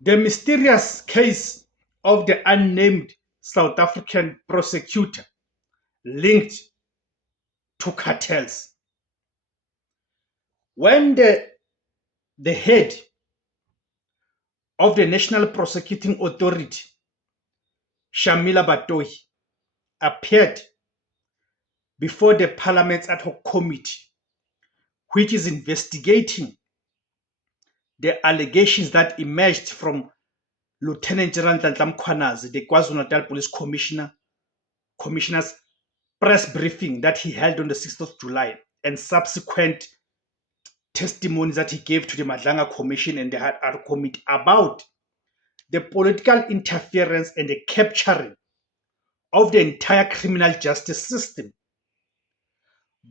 The mysterious case of the unnamed South African prosecutor linked to cartels. When the head of the National Prosecuting Authority, Shamila Batohi, appeared before the Parliament's ad hoc committee, which is investigating the allegations that emerged from Lieutenant General Nhlanhla Mkhwanazi, the KwaZulu-Natal Police Commissioner's press briefing that he held on the 6th of July and subsequent testimonies that he gave to the Madlanga Commission and the ad hoc committee about the political interference and the capturing of the entire criminal justice system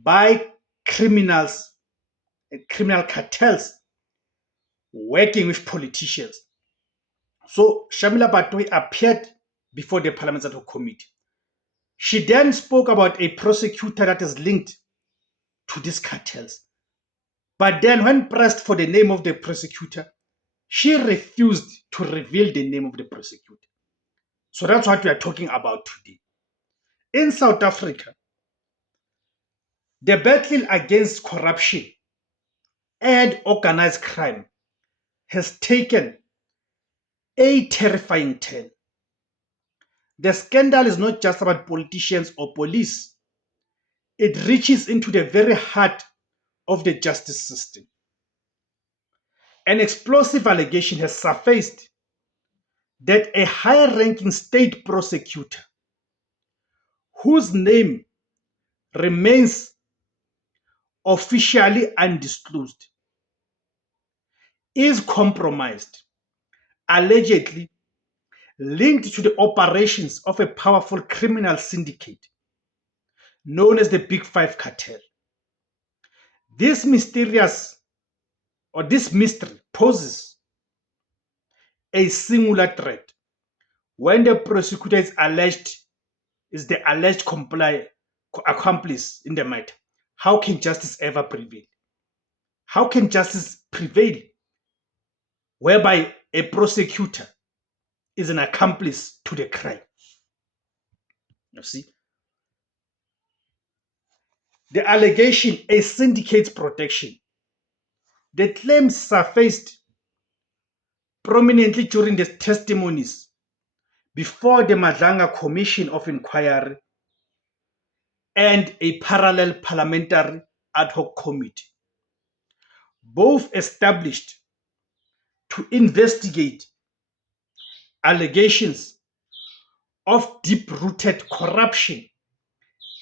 by criminals and criminal cartels working with politicians. So Shamila Batohi appeared before the Parliament's ad hoc committee. She then spoke about a prosecutor that is linked to these cartels. But then when pressed for the name of the prosecutor, she refused to reveal the name of the prosecutor. So that's what we are talking about today. In South Africa, the battle against corruption and organized crime has taken a terrifying turn. The scandal is not just about politicians or police. It reaches into the very heart of the justice system. An explosive allegation has surfaced that a high-ranking state prosecutor, whose name remains officially undisclosed, is compromised, allegedly linked to the operations of a powerful criminal syndicate known as the Big Five Cartel. This mystery poses a singular threat when the prosecutor is the alleged accomplice in the matter. How can justice ever prevail? How can justice prevail whereby a prosecutor is an accomplice to the crime? You see? The allegation, a syndicate's protection. The claims surfaced prominently during the testimonies before the Madlanga Commission of Inquiry and a parallel parliamentary ad hoc committee, both established to investigate allegations of deep-rooted corruption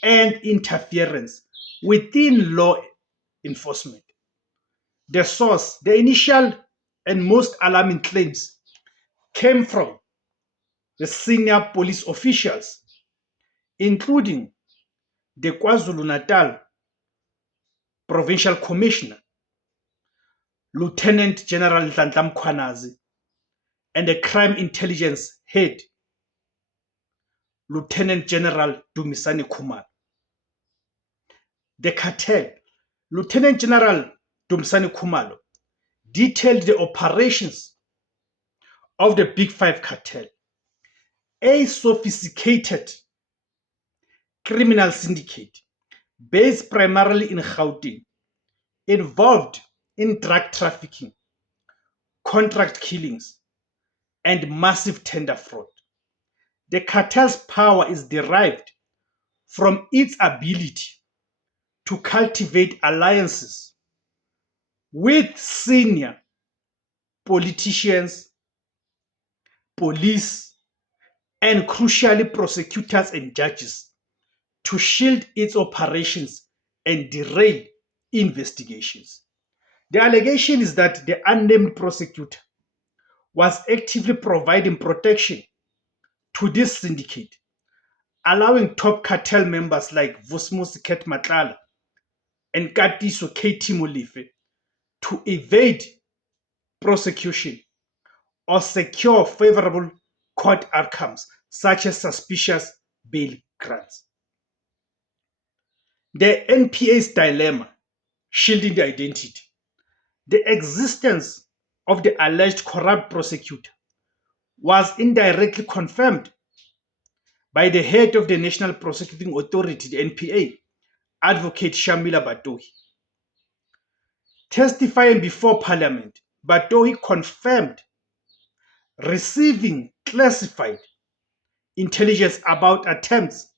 and interference within law enforcement. The source, the initial and most alarming claims came from the senior police officials, including the KwaZulu-Natal Provincial Commissioner, Lieutenant General Nhlanhla Mkhwanazi, and the Crime Intelligence Head, Lieutenant General Dumisani Khumalo. The cartel, Lieutenant General Dumisani Khumalo, detailed the operations of the Big Five cartel, a sophisticated criminal syndicate based primarily in Gauteng, involved in drug trafficking, contract killings, and massive tender fraud. The cartel's power is derived from its ability to cultivate alliances with senior politicians, police, and crucially prosecutors and judges to shield its operations and derail investigations. The allegation is that the unnamed prosecutor was actively providing protection to this syndicate, allowing top cartel members like Vusmusi Ket Matlala and Katiso KT Molefe to evade prosecution or secure favorable court outcomes such as suspicious bail grants. The NPA's dilemma, shielding the identity. The existence of the alleged corrupt prosecutor was indirectly confirmed by the head of the National Prosecuting Authority, the NPA, Advocate Shamila Batohi. Testifying before Parliament, Batohi confirmed receiving classified intelligence about attempts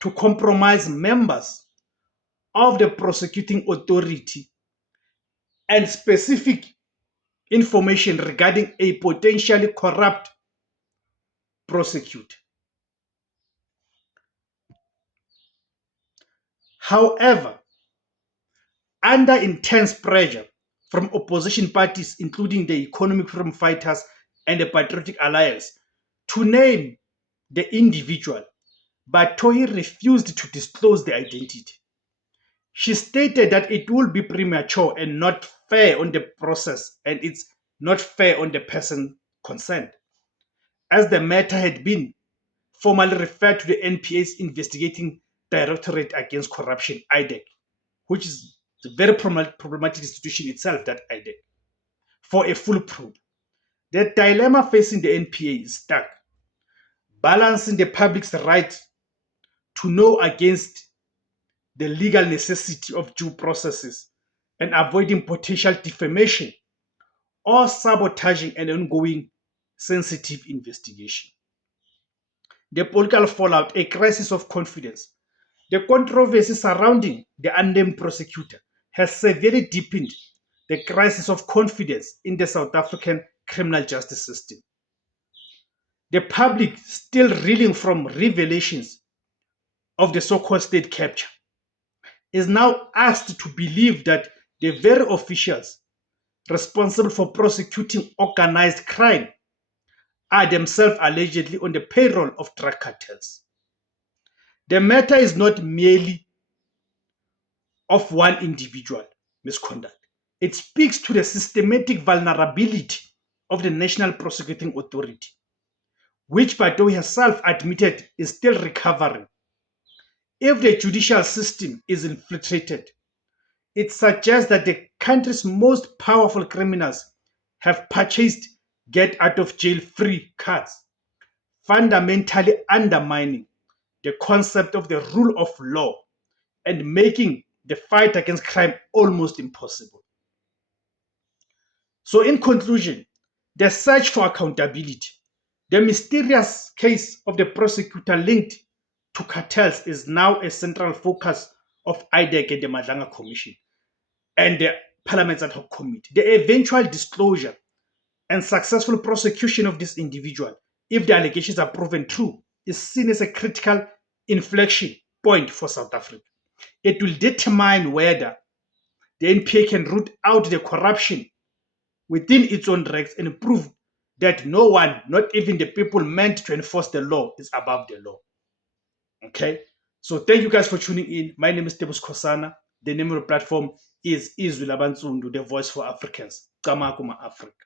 to compromise members of the prosecuting authority and specific information regarding a potentially corrupt prosecutor. However, under intense pressure from opposition parties, including the Economic Freedom Fighters and the Patriotic Alliance, to name the individual, Batohi refused to disclose the identity. She stated that it will be premature and not fair on the process, and it's not fair on the person concerned, as the matter had been formally referred to the NPA's Investigating Directorate Against Corruption, IDEC, which is a very problematic institution itself, that IDEC, for a full probe. The dilemma facing the NPA is stuck, balancing the public's right to know against the legal necessity of due processes and avoiding potential defamation or sabotaging an ongoing sensitive investigation. The political fallout, a crisis of confidence. The controversy surrounding the unnamed prosecutor has severely deepened the crisis of confidence in the South African criminal justice system. The public, still reeling from revelations of the so-called state capture, is now asked to believe that the very officials responsible for prosecuting organized crime are themselves allegedly on the payroll of drug cartels. The matter is not merely of one individual misconduct. It speaks to the systematic vulnerability of the National Prosecuting Authority, which Batohi herself admitted is still recovering. If the judicial system is infiltrated, it suggests that the country's most powerful criminals have purchased get-out-of-jail-free cards, fundamentally undermining the concept of the rule of law and making the fight against crime almost impossible. So in conclusion, the search for accountability, the mysterious case of the prosecutor linked to cartels, is now a central focus of IDEC and the Madlanga Commission and the Parliament's ad hoc committee. The eventual disclosure and successful prosecution of this individual, if the allegations are proven true, is seen as a critical inflection point for South Africa. It will determine whether the NPA can root out the corruption within its own ranks and prove that no one, not even the people meant to enforce the law, is above the law. Okay? So thank you guys for tuning in. My name is Tebus Kosana. The name of the platform is Izwi Labansundu, the voice for Africans. Kamakuma Africa.